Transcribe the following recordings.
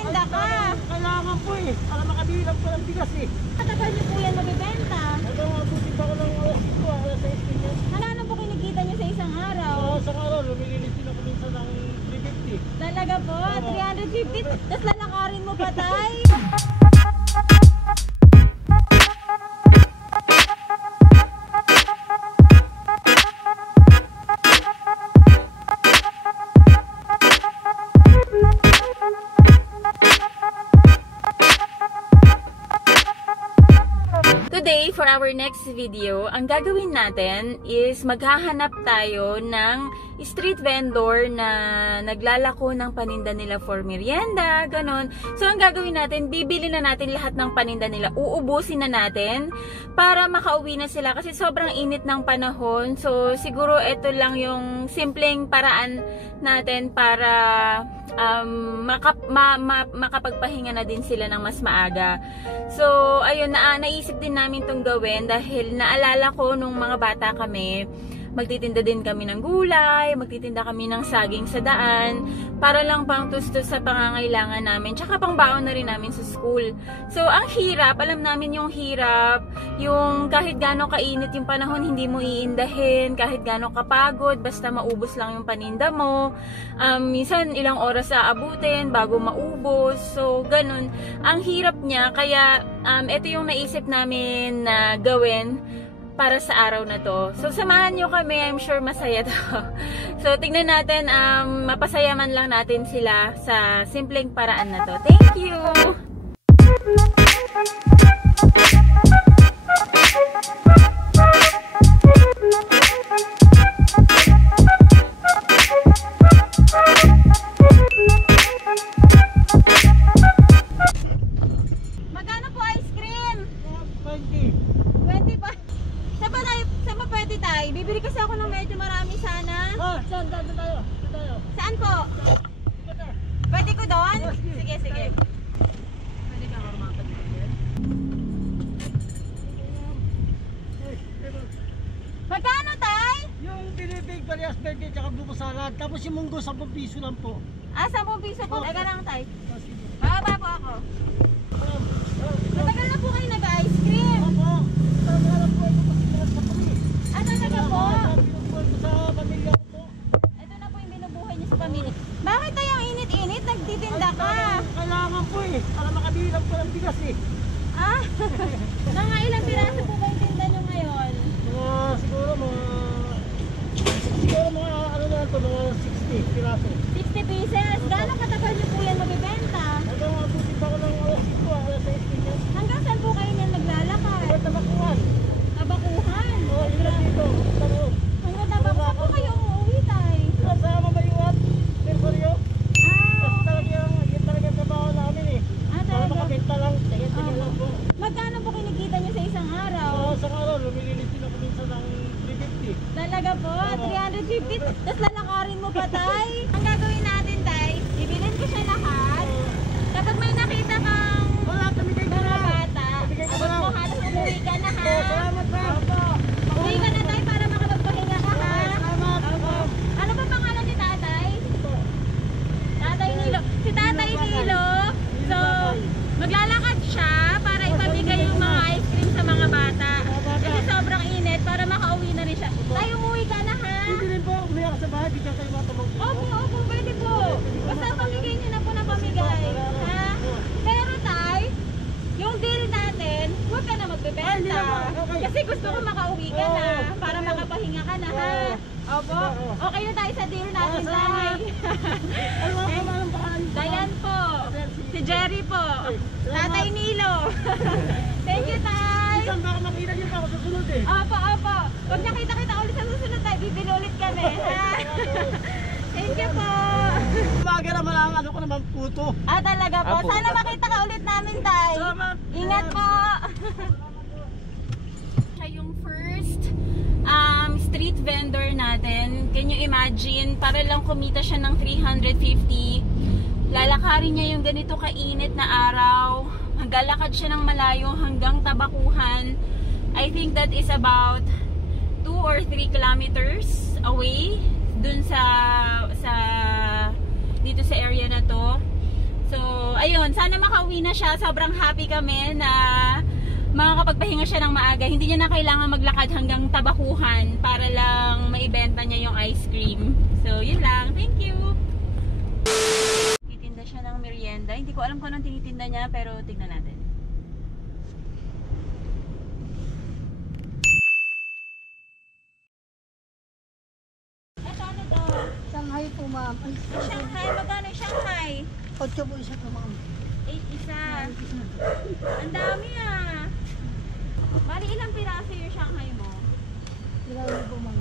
nagtitinda ka? Kailangan po eh. Para makabilang ko ng bigas eh. Matagal niyo po yan mabibenta. Ito nga po si Bako ng alas 5, alas 6 ganyan. Ano po kinikita niyo sa isang araw? Sa araw, lumililit din ako minsan ng 350. Talaga po? 350? Tapos lalakarin mo pa, tay? Today, for our next video, ang gagawin natin is maghahanap tayo ng street vendor na naglalako ng paninda nila for merienda, ganun. So, ang gagawin natin, bibili na natin lahat ng paninda nila. Uubusin na natin para makauwi na sila kasi sobrang init ng panahon. So, siguro ito lang yung simpleng paraan natin para makapagpahinga na din sila ng mas maaga. So, ayun, naisip din namin itong gawin dahil naalala ko nung mga bata kami, magtitinda din kami ng gulay, magtitinda kami ng saging sa daan, para lang pang tustos sa pangangailangan namin, tsaka pang baon na rin namin sa school. So, ang hirap, alam namin yung hirap, yung kahit gano'ng kainit yung panahon, hindi mo iindahin, kahit gano'ng kapagod, basta maubos lang yung paninda mo. Minsan, ilang oras aabutin bago maubos. So, ganun. Ang hirap niya, kaya ito yung naisip namin na gawin para sa araw na to. So, samahan nyo kami. I'm sure masaya to. So, tingnan natin, mapasaya man lang natin sila sa simpleng paraan na to. Thank you! Magkano po ice cream? 20. 20 pa. Saan pa pwede tayo? Bibili kasi ako ng medyo marami sana. Saan tayo? Saan po? Pwede ko doon? Sige, sige. Pwede ka kumakas din. Magkano, tay? Yung binibig parehas birthday tsaka buko salad. Tapos yung munggo 10 piso lang po. 10 piso po. Teka lang, tay. Sige. Bababa po ako. Matagal na po kayo nag-ice cream. Opo. Sarap po ito kasi lahat sa kami. Talaga po? Pinupuan ko sa pamilya ko po. Ito na po yung binubuhay niyo sa pamilya. Bakit tayo ang init-init? Nagtitinda ka? Kailangan po eh. Para makabilang ko ng bigas eh. Mga ilang piraso po kayong tinda nyo ngayon? Siguro mga ano na ito, mga 60 piraso. 60 pieces. Gaano katagal nyo po yan mabibenta? Hanggang abutin pa ko ng alas 5, alas 6 ganyan. Hanggang saan po kayo nyan naglalakad? Hanggang tabakuhan. Tabakuhan? Oo, yun lang dito. Tabakuhan. Hanggang tabakuhan po kayo umuwi tayo? Sa Mabayuat, Mercurio. Kasi yun talaga yung trabaho namin eh. Para Talaga? makabenta lang, tingin lang po. Magkano po kinikita nyo sa isang araw? Sa araw, lumililit din ako minsan ng 350. Talaga po? 350? Tapos lalakarin mo pa, tay? Ang gagawin natin, tay, bibilin ko siya lahat. Kapag may nakita kang Wala, tumigay ko mga na. bata, Tumigay ko abot na. mo ha, tapos umuwi ka na ha. Salamat ba? Opo. Umuwi ka na, tay, para makapagpahinga ka ha. Salamat. Opo. Ano ba pangalan ni tatay? Tatay Nilo. Si Tatay Nilo, so, maglalakad siya para ipamigay yung mga ice cream sa mga bata. Kasi sobrang init para makauwi na rin siya. Tayo umuwi ka na ha. Hindi rin po, umiyak sa bahay, bigyan kayo matabog. Opo, opo, pwede po. Basta pamigay niyo na po na pamigay. Ha? Pero tay, yung deal natin, huwag ka na magbebenta. Kasi gusto ko makauwi ka na para makapahinga ka na ha. Opo, okay na tayo sa deal natin, tay. Ano mga kamalang bahay? Dayan po. Si Jerry po. Tatay Nilo. Thank you, tay. Isang baka makita niyo pa ako sa sunod eh. Opo, opo. Pag nakita kita ulit sa susunod tayo, bibili ulit kami. Ha? Thank you po. Umaga naman ang ano ko naman puto. Talaga po. Sana makita ka ulit namin, tay. Salamat. Ingat po. Siya yung first street vendor natin. Can you imagine? Para lang kumita siya ng 350. Lalakarin niya yung ganito kainit na araw. Maglalakad siya ng malayo hanggang Tabakuhan. I think that is about 2 or 3 kilometers away dun sa dito sa area na to. So, ayun, sana makauwi na siya. Sobrang happy kami na makakapagpahinga siya ng maaga. Hindi niya na kailangan maglakad hanggang Tabakuhan para lang maibenta niya yung ice cream. So, yun lang. Thank you! Titinda siya ng merienda. Hindi ko alam kung anong tinitinda niya, pero tignan natin. Ito, ano to? Shanghai po, ma'am. Ay, Shanghai, magkano yung Shanghai? 8 po isa po, ma'am. 8 isa. Ang dami ah. Bali, ilang piraso yung Shanghai mo? Ilan po, ma'am.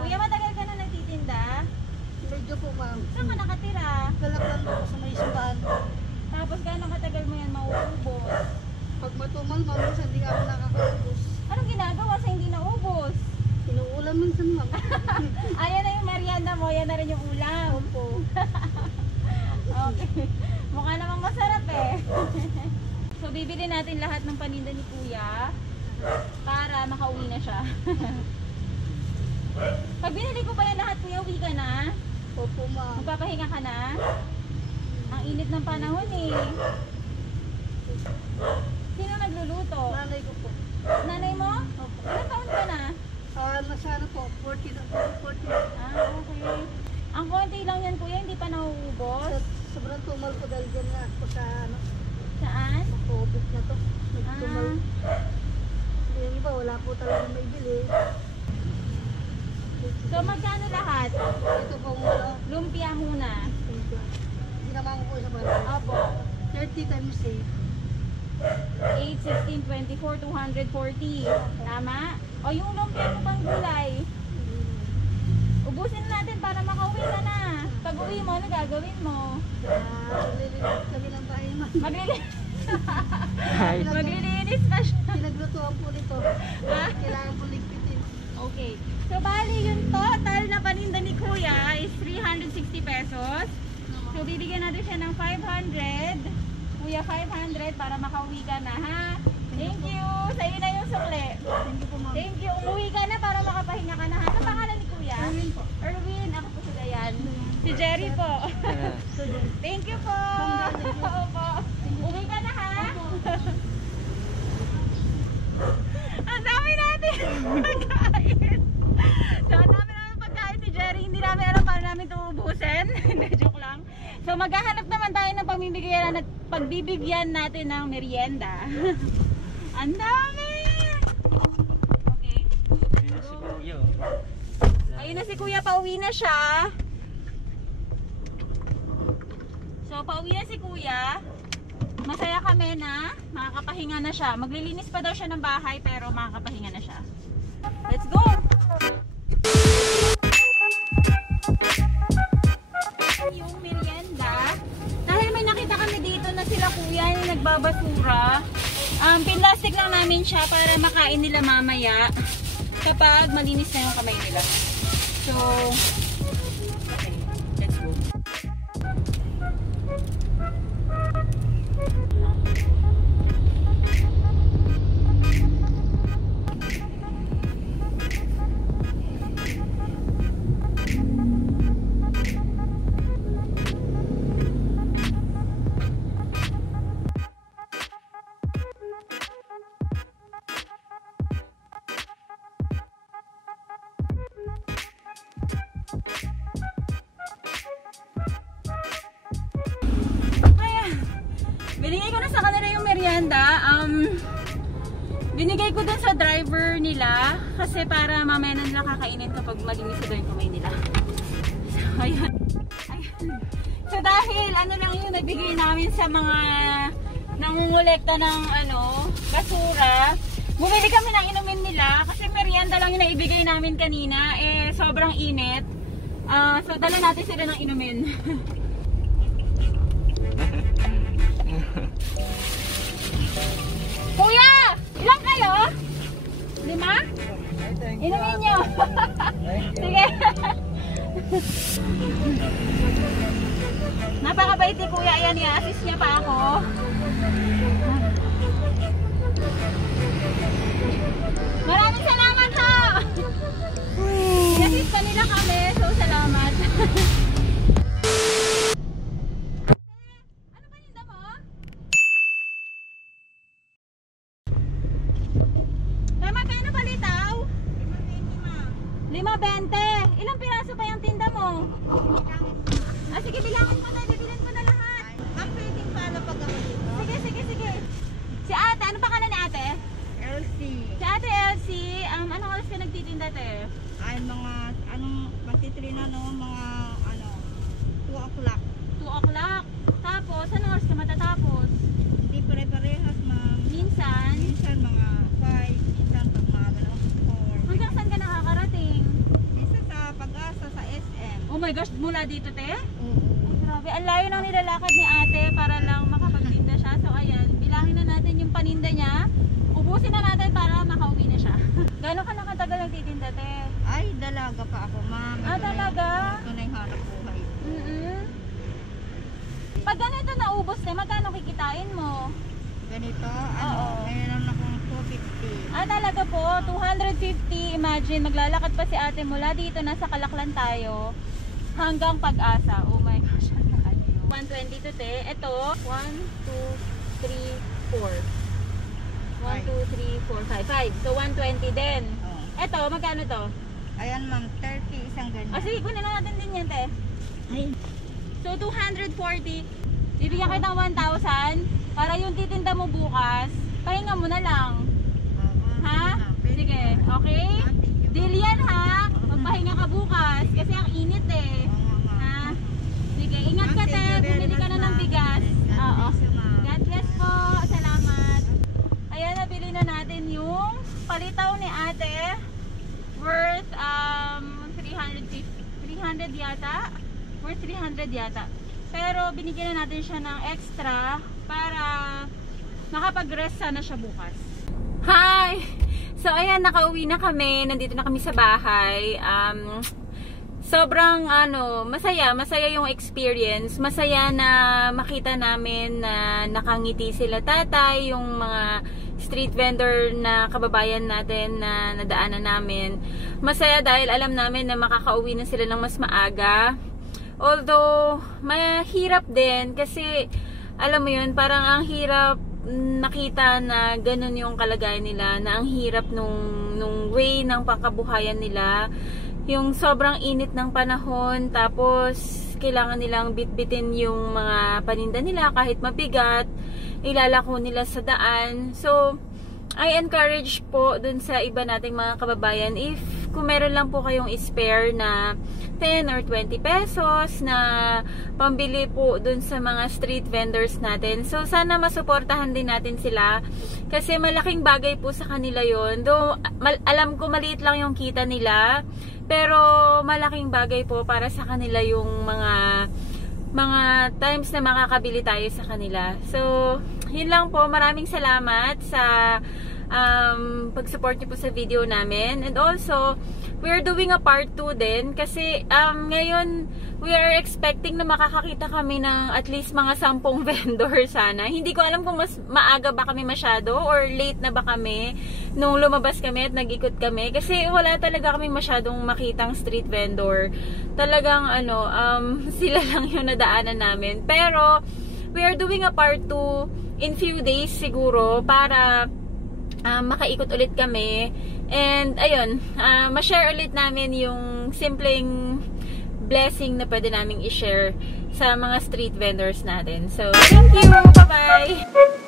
Kuya, matagal ka na nagtitinda? Medyo po, ma'am. Saan ka nakatira? Galap lang po sa may simbahan. Tapos gano'ng katagal mo yan mauubos? Pag matumal, ma'am, minsan hindi ako nakakaubos. Anong ginagawa sa hindi naubos? Inuulam minsan, ma'am. Ayan na yung merienda mo, yan na rin yung ulam. Opo. Okay. Mukha namang masarap eh. So, bibili natin lahat ng paninda ni Kuya para makauwi na siya. Pag binili ko pa yan lahat, Kuya, uwi ka na? Opo, ma'am. Magpapahinga ka na? Ang init ng panahon eh. Sino nagluluto? Nanay ko po. Nanay mo? Opo. Ilang taon ka na? Nasa ano po, 40 na po. 40. Okay. Ang konti lang yan, Kuya, hindi pa nauubos. Sobrang tumal po dahil dyan nga po sa ano, Saan? sa COVID na to. Nagtumal. Yung iba, wala po talaga may bili. So, magkano lahat? Ito pong ano, Lumpia muna. ginawa ko po sa barangay. Opo. 30 times 8. 8, 16, 24, 240. Tama? O yung lumpia mo pang gulay. Ubusin natin para makauwi ka na. Pag uwi mo, ano gagawin mo? Naglilinis kami ng bahay, ma'am. Maglilinis pa siya. Pinaglutuan po nito. Kailangan po ligpitin. Okay. So, bali yung total na paninda ni Kuya is 360 pesos. So, bibigyan natin siya ng 500. Kuya, 500 para makauwi ka na, ha? Thank you. Sa'yo na yung sukle. Thank you po, ma'am. Thank you. Umuwi ka na para makapahinga ka na, ha? Ano pangalan ni Kuya? Erwin po. Erwin. Ako po si Dayan. Si Jerry po. So, then, Thank you po. Opo. Uwi ka na, ha? Ang dami natin pagkain. So, ang dami namin pagkain ni Jerry. Hindi namin alam paano namin ito ubusin. Hindi, joke lang. So, maghahanap naman tayo ng pagbibigyan natin ng merienda. Ang dami! Okay. Ayun na si Kuya, pauwi na siya. So, pauwi na si Kuya. Masaya kami na makakapahinga na siya. Maglilinis pa daw siya ng bahay pero makakapahinga na siya. Let's go! Yung merienda. Dahil may nakita kami dito na sila Kuya yung nagbabasura. Pinlastic lang namin siya para makain nila mamaya kapag malinis na yung kamay nila. So, okay, let's go. Binigay ko na sa kanila yung merienda. Binigay ko dun sa driver nila kasi para mamaya na nila kakainin kapag malinis na daw yung kamay nila. So, ayan. So, dahil ano lang yung nabigay namin sa mga nangungulekta ng basura, bumili kami ng inumin nila kasi merienda lang yung naibigay namin kanina. Sobrang init. So, dala natin sila ng inumin. Kuya! Ilan kayo? 5? Inumin nyo. Sige. Napakabait ni Kuya. Ayan, i-assist niya pa ako. Maraming salamat ha! I-assist pa nila kami. So, salamat. my gosh, mula dito, te? Ay, grabe. Ang layo ng nilalakad ni ate para lang makapagtinda siya. So, ayan. Bilangin na natin yung paninda niya. Ubusin na natin para makauwi na siya. Gano'n ka nakatagal nagtitinda, te? Ay, dalaga pa ako, ma'am. Ah, talaga? Ito na yung hanap buhay. Pag ganito naubos, te, magkano kikitain mo? Ganito, Oo. mayroon akong 250. Ah, talaga po, 250. Imagine, maglalakad pa si ate mula dito, nasa Kalaklan tayo, hanggang Pag-asa. Oh my gosh, ang layo. 120 to, te. Ito, 1, 2, 3, 4. 1, 2, 3, 4, 5. 5. So, 120 din. Oh. Ito, magkano to? Ayan, ma'am, 30 isang ganyan. O, sige, kunin na natin din yan, te. Ay, So, 240. Bibigyan kita ng 1,000 para yung titinda mo bukas, pahinga mo na lang. Ha? Sige, okay? Deal yan, ha? Magpahinga ka bukas kasi ang init eh. Ha? Sige, ingat ka, te. Bumili ka na ng bigas. Oo. God bless po. Salamat. Ayan, nabili na natin yung palitaw ni ate. Worth 350. 300 yata. Worth 300 yata. Pero binigyan na natin siya ng extra para makapag-rest sana siya bukas. Hi! So ayan, nakauwi na kami. Nandito na kami sa bahay. Sobrang masaya yung experience. Masaya na makita namin na nakangiti sila tatay, yung mga street vendor na kababayan natin na nadaanan namin. Masaya dahil alam namin na makakauwi na sila ng mas maaga. Although, mahirap din kasi, alam mo yun, parang ang hirap nakita na ganun yung kalagayan nila, na ang hirap nung way ng pangkabuhayan nila. Yung sobrang init ng panahon, tapos kailangan nilang bitbitin yung mga paninda nila kahit mabigat, ilalako nila sa daan. So, I encourage po dun sa iba nating mga kababayan, if kung meron lang po kayong spare na 10 or 20 pesos na pambili po dun sa mga street vendors natin. So, sana masuportahan din natin sila kasi malaking bagay po sa kanila yon. Though, alam ko maliit lang yung kita nila, pero malaking bagay po para sa kanila yung mga times na makakabili tayo sa kanila. So, yun lang po. Maraming salamat sa pag-support niyo po sa video namin. And also, we're doing a part 2 din kasi ngayon we are expecting na makakakita kami ng at least mga 10 vendor sana. Hindi ko alam kung mas maaga ba kami masyado or late na ba kami nung lumabas kami at nag-ikot kami kasi wala talaga kami masyadong makitang street vendor. Talagang sila lang yung nadaanan namin. Pero we are doing a part 2 in few days siguro para makaikot ulit kami. And ayun, ma-share ulit namin yung simpleng blessing na pwede naming i-share sa mga street vendors natin. So, thank you! Bye-bye!